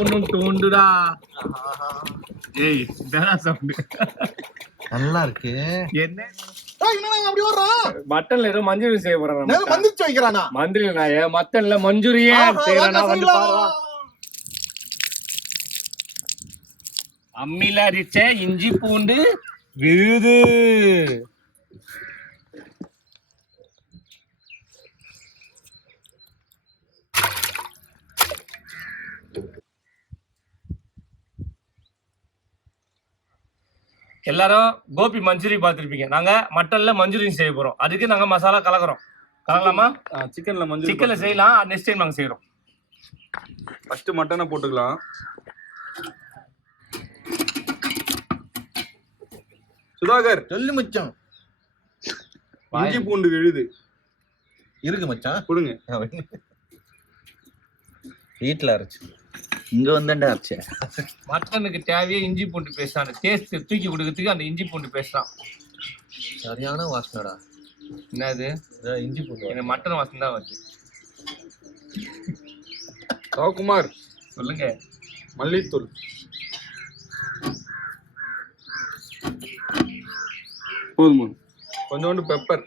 சாப்பிடணும் தோண்டுடா. ஏய் வேணா சாப்பிடு. நல்லா இருக்கு. என்ன அப்படி வர்றான்? மட்டன்ல ஏதோ மஞ்சூரியன் செய்ய போறான். மந்திரிச்சு வைக்கிறானா? மந்திரி நாய மட்டன்ல மஞ்சூரியன் செய்யறானா வந்து பாருடா. அம்மில அரிச்ச இஞ்சி பூண்டு விழுது. எல்லாரும் கோபி மஞ்சூரி பார்த்துருப்பீங்க. நாங்க மட்டன்ல மஞ்சூரியன் செய்ய போறோம். அதுக்கு நாங்க மசாலா கலக்குறோம். கலக்கலாமா? சிக்கன்ல செய்யலாம். நெக்ஸ்ட் டைம் நாங்க செய்யறோம். ஃபர்ஸ்ட் மட்டனை போட்டுக்கலாம். சுதாகர் சொல்லு மச்சான். இஞ்சி பூண்டு விழுது இருக்கு மச்சான், கொடுங்க. வீட்டுல அரைச்சு இங்க வந்தாண்டா அரைச்ச. மட்டனுக்கு தேவையே இஞ்சி பூண்டு பேஸ்ட். அந்த டேஸ்ட் தூக்கி கொடுக்கறதுக்கு அந்த இஞ்சி பூண்டு பேஸ்ட் தான். சரியான வாசனடா. என்னது இஞ்சி பூண்டு? எனக்கு மட்டன் வாசனை தான் வருது. ராவ்குமார் சொல்லுங்க. மல்லித்தூள், போதுமா? கொஞ்சோண்டு பெப்பர்,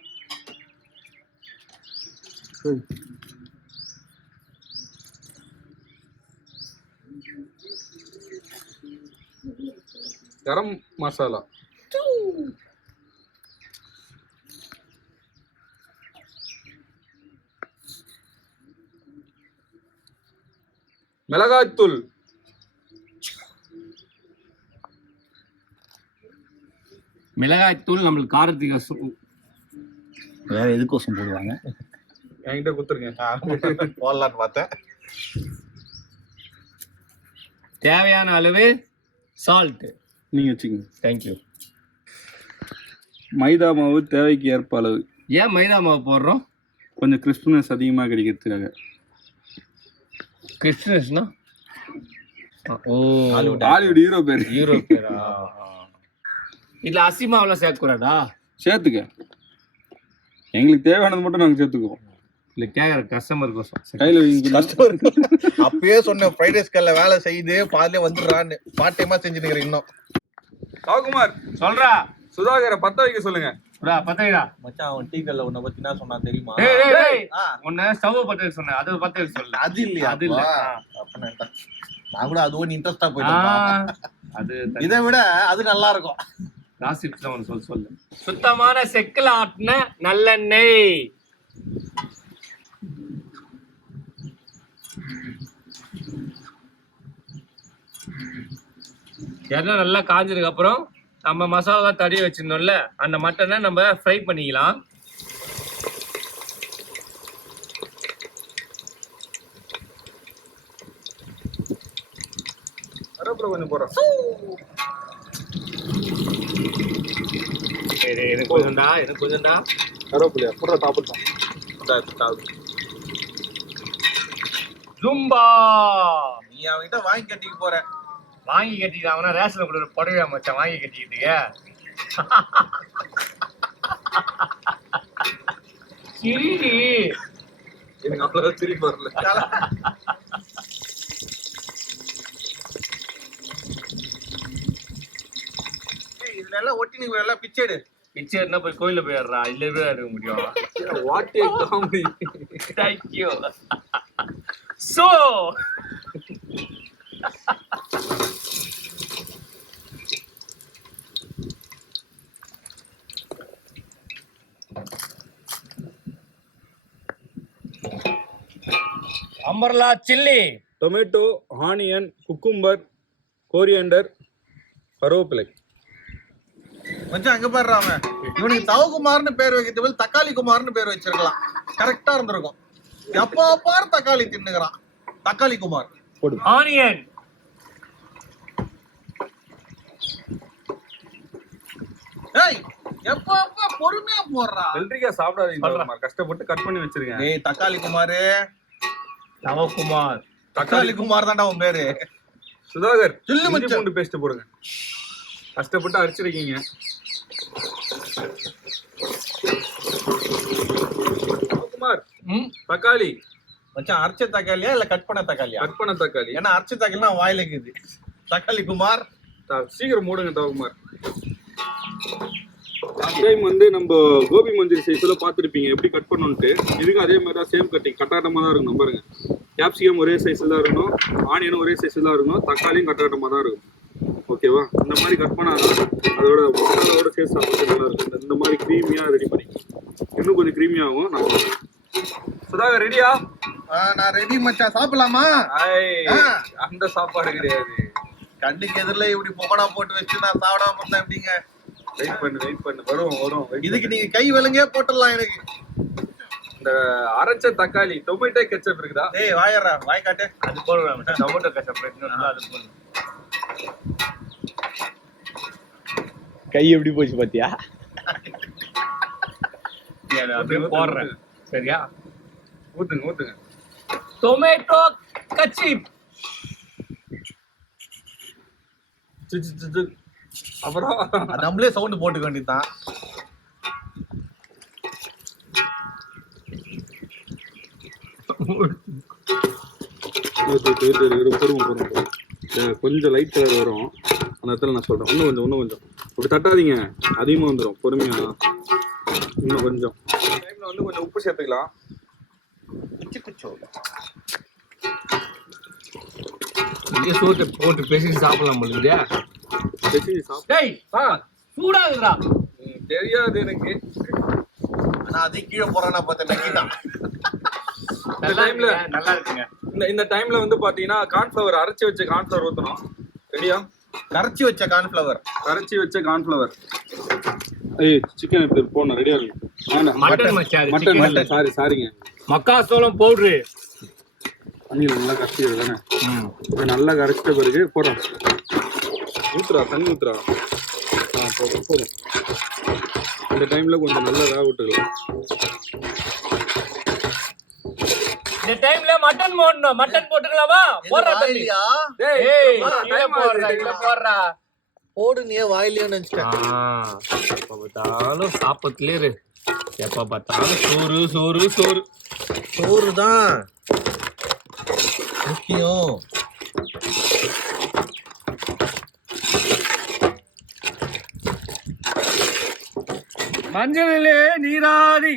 கரம் மசாலா, மிளகாய்த்தூள், மிளகாய்த்தூள் நம்மளுக்கு காரத்துக்கு வேற எதுக்கோசம் போடுவாங்க? என்கிட்ட குத்துருங்க. போடலான்னு பார்த்தேன். தேவையான அளவு சால்ட் நீங்க வச்சுக்கோங்க. தேங்க்யூ. மைதா மாவு தேவைக்கு ஏற்ப அளவு. ஏன் மைதா மாவு போடுறோம்? கொஞ்சம் கிறிஸ்பினஸ் அதிகமாக கிடைக்கிறதுக்காக. கிறிஸ்பினஸ்னா ஓ ஹாலிவுட் ஹீரோ பேர். ஹீரோ பேரா? இல்ல அசிமாவெல்லாம் சேர்க்கக்கூடாதா? சேர்த்துக்க, எங்களுக்கு தேவையானது மட்டும் நாங்கள் சேர்த்துக்குவோம். இல்ல கேக்குற கஸ்டமர் கோசம். கையில் அப்பயே சொன்னேன் ஃப்ரைட் ரைஸ் கல்ல வேலை செய்து பாதிலே வந்துடுறான்னு. பார்ட் டைமா செஞ்சுட்டு இருக்கிறேன் இன்னும். ராவ்குமார் சொல்றா. சுதாகரை பத்த வைக்க சொல்லுங்க. பத்தவிடா மச்சான், அவன் டீ கல்ல உன்னை பத்தி என்ன சொன்னா தெரியுமா? உன்ன ஸ்டவ் பத்த சொன்னேன். அது பத்த சொல்ல. அது இல்லையா? அது இல்ல. நான் கூட அது ஒன்று இன்ட்ரெஸ்டா போயிட்டேன். அது இதை விட அது நல்லா இருக்கும். ராசிப்ஸ் ஒன்று சொல்லு. சுத்தமான செக்கில் ஆட்டின நல்லெண்ணெய். எண்ணெய் நல்லா காஞ்சதுக்கு அப்புறம் நம்ம மசாலா தடவி வச்சிருந்தோம்ல, அந்த மட்டனை நம்ம ஃப்ரை பண்ணிக்கலாம். கருவேப்பிலை கொஞ்சம் போடுறோம். எனக்கு கொஞ்சம்டா, எனக்கு கொஞ்சம்டா. கருவேப்பிலையா போடுற? சாப்பிட்டோம். ஜும்பா நீ அவன்கிட்ட வாங்கி கட்டிக்க போற. வாங்கி கட்டிட்டு அவனா ரேஷன்ல கூட புடவையா மச்சான் வாங்கி கட்டிக்கிட்டு. சிரிடி எனக்கு அவ்வளவுதான் சிரிப்பு வரல. இதுல எல்லாம் ஒட்டி நீ எல்லாம் பிச்சைடு. பிச்சை என்ன போய் கோயில போயிடுறா. இல்லவே எடுக்க முடியும். What A comedy. Thank you. So umbrella chilli, tomato, onion, cucumber, coriander, கருவேப்பிலை. மச்சான் அங்க பாடுற அவன். இவனுக்கு தவகுமார்னு பேர் வைக்கிறது போது தக்காளி குமார்னு பேர் வச்சிருக்கலாம். கரெக்டா இருந்திருக்கும். எப்போ பாரு தக்காளி தின்னுகிறான். தக்காளி குமார். ஆனியன், ஏய் எப்போ பொறுமையா போடுறா. வெள்ளரிக்காய் சாப்பிடாதீங்க, கஷ்டப்பட்டு கட் பண்ணி வச்சிருக்கேன். ஏய் தக்காளி குமார், நவகுமார். தக்காளி குமார் தான்டா உன் பேரு. சுதாகர் சொல்லு இஞ்சி மச்சான். பூண்டு பேஸ்ட் போடுங்க. கஷ்டப்பட்டு அரைச்சிருக்கீங்க. குமார், தக்காளி மச்சான் அரைச்ச தக்காளியா இல்ல கட் பண்ண தக்காளியா? கட் பண்ண தக்காளி. ஏன்னா அரைச்ச தக்காளினா வாயில இருக்குது. தக்காளி குமார் சீக்கிரம் மூடுங்க தவகுமார். லாஸ்ட் டைம் வந்து நம்ம கோபி மஞ்சூரி சைஸ்ல பாத்துருப்பீங்க எப்படி கட் பண்ணணும்ட்டு. இதுக்கும் அதே மாதிரி தான் சேம் கட்டிங் கட்டாட்டமா தான் இருக்கும். பாருங்க கேப்சிகம் ஒரே சைஸ்ல தான் இருக்கணும், ஆனியனும் ஒரே சைஸ்ல தான் இருக்கணும், தக்காளியும் கட்டாட்டமா தான் இருக்கும். ஓகேவா? இந்த மாதிரி கட் பண்ணாதான் அதோட மசாலாவோட சேர்த்து சாப்பிட்டு நல்லா இருக்கும். இந்த மாதிரி க்ரீமியா ரெடி பண்ணிக்கலாம். இன்னும் கொஞ்சம் க்ரீமியாகும். நான் சுதாகர் ரெடியா? நான் ரெடி மச்சான். சாப்பிடலாமா? அந்த சாப்பாடு கிடையாது. கண்ணுக்கு எதிரில இப்படி பொகடா போட்டு வச்சு நான் சாப்பிடாம இருந்தேன். எப்படிங்க? வெயிட் பண்ணு வரும். இதுக்கு நீங்க கை விலங்கே போட்டுடலாம். எனக்கு இந்த அரைச்ச தக்காளி டொமேட்டோ கெச்சப் இருக்குதா? ஏய் வாயறா, வாய் காட்டு. அது போடுவேன். டொமேட்டோ கெச்சப் நல்லா அது போடுவேன். கை எப்படி போச்சு பாத்தியா? அப்படியே போடுறேன். சரியா? ஊத்துங்க. Tomato ketchup. அப்புறம் நம்மளே சவுண்ட் போட்டுக்க வேண்டியதுதான். பொறுமை. கொஞ்சம் லைட் கலர் வரும் அந்த இடத்துல நான் சொல்றேன். இன்னும் கொஞ்சம் இப்படி தட்டாதீங்க, அதிகமா வந்துடும். பொறுமையா இன்னும் கொஞ்சம் டைம்ல வந்து கொஞ்சம் உப்பு சேர்த்துக்கலாம். இங்கே சோத்தை போட்டு பேசி சாப்பிடலாம் முடியுதா? சூடாகுதுடா. தெரியாது எனக்கு. ஆனா அதே கீழே போறானா பார்த்து நக்கிட்டான். நல்லா இருக்குங்க. இந்த டைம்ல வந்து பாத்தீங்கன்னா கார்ன்ஃபிளவர் அரைச்சி வச்ச கார்ன்ஃபிளவர் ஊத்தணும். ரெடியா? கரைச்சி வச்ச கார்ன்ஃபிளவர். ஏய் சிக்கன் எடுத்து போணும். ரெடியா இருக்கு. மட்டன் சாரிங்க. மக்காசோளம் பவுடரு நல்லா கரைச்சிக்கிறது தானே. நல்லா கரைச்சிட்ட பிறகு போடுறோம். தண்ணி ஊத்துறா. போதும். இந்த டைம்ல கொஞ்சம் நல்லா வேக விட்டுக்கலாம். இந்த டைம்ல மட்டன் போடணும். மட்டன் போட்டுக்கலாமா? போடுறா தம்பி. டேய் போடுறா. போடு நீ வாயிலையோ நினைச்சிட்டேன். எப்ப பார்த்தாலும் சாப்பிட்டுலே இரு. எப்ப பார்த்தாலும் சோறு தான் முக்கியம். மஞ்சளிலே நீராடி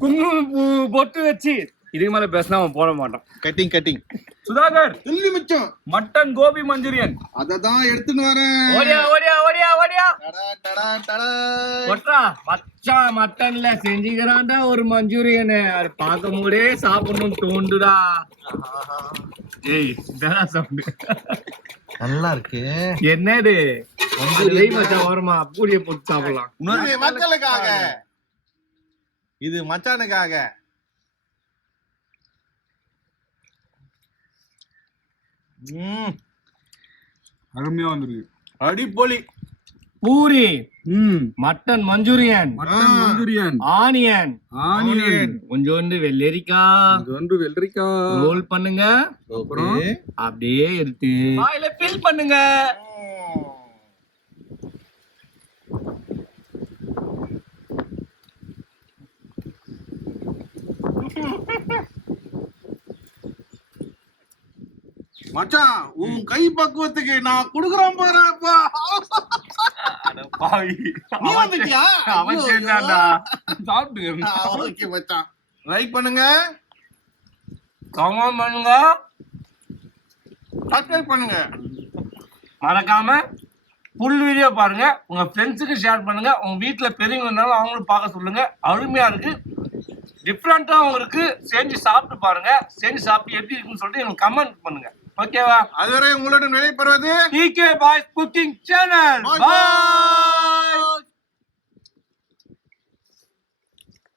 குங்குமப்பூ பொட்டு வச்சு இதுக்கு மேல பேசினா அவன் போட மாட்டான். கட்டிங் சுதாகர் சொல்லி மிச்சம் மட்டன் கோபி மஞ்சூரியன் அததான் எடுத்துன்னு வரேன். ஓடியா டடா. ஒட்றா மச்சான் மட்டன்ல செஞ்சுக்கிறான்டா ஒரு மஞ்சூரியனு. அது பார்க்கும் போதே சாப்பிடணும்னு தோண்டுடா. ஏய் இதெல்லாம் சவுண்டு நல்லா இருக்கு. என்னது மஞ்சூரி மச்சான் ஓரமா பூரிய போட்டு சாப்பிடலாம். மக்களுக்காக இது மச்சானுக்காக. அருமையா வந்துருக்கு. அடிப்பொலி. பூரி மட்டன் மஞ்சூரியன் ஆனியன் கொஞ்சோண்டு வெள்ளரிக்காய் ரோல் பண்ணுங்க. அப்புறம் அப்படியே எடுத்து வாயில ஃபில் பண்ணுங்க. மச்சான் உன் கை பக்குவத்துக்கு நான் குடுக்குறேன் பாருப்பா. நீ வந்துட்டியா? அவன் சேர்ந்தான்டா. சாப்பிடுங்க. ஓகே மச்சான். லைக் பண்ணுங்க, கமெண்ட் பண்ணுங்க, சப்ஸ்கிரைப் பண்ணுங்க. மறக்காம ஃபுல் வீடியோ பாருங்க. உங்க ஃப்ரெண்ட்ஸுக்கு ஷேர் பண்ணுங்க. உங்க வீட்டுல பெரியவங்க இருந்தாலும் அவங்களும் பார்க்க சொல்லுங்க. அருமையா இருக்கு, டிஃப்ரெண்டாகவும் இருக்கு. செஞ்சு சாப்பிட்டு பாருங்க. செஞ்சு சாப்பிட்டு எப்படி இருக்குன்னு சொல்லிட்டு எனக்கு கமெண்ட் பண்ணுங்க. ஓகேவா? அதுவரை உங்களுடன் விடைபெறுவது TK Boys Cooking Channel. Bye.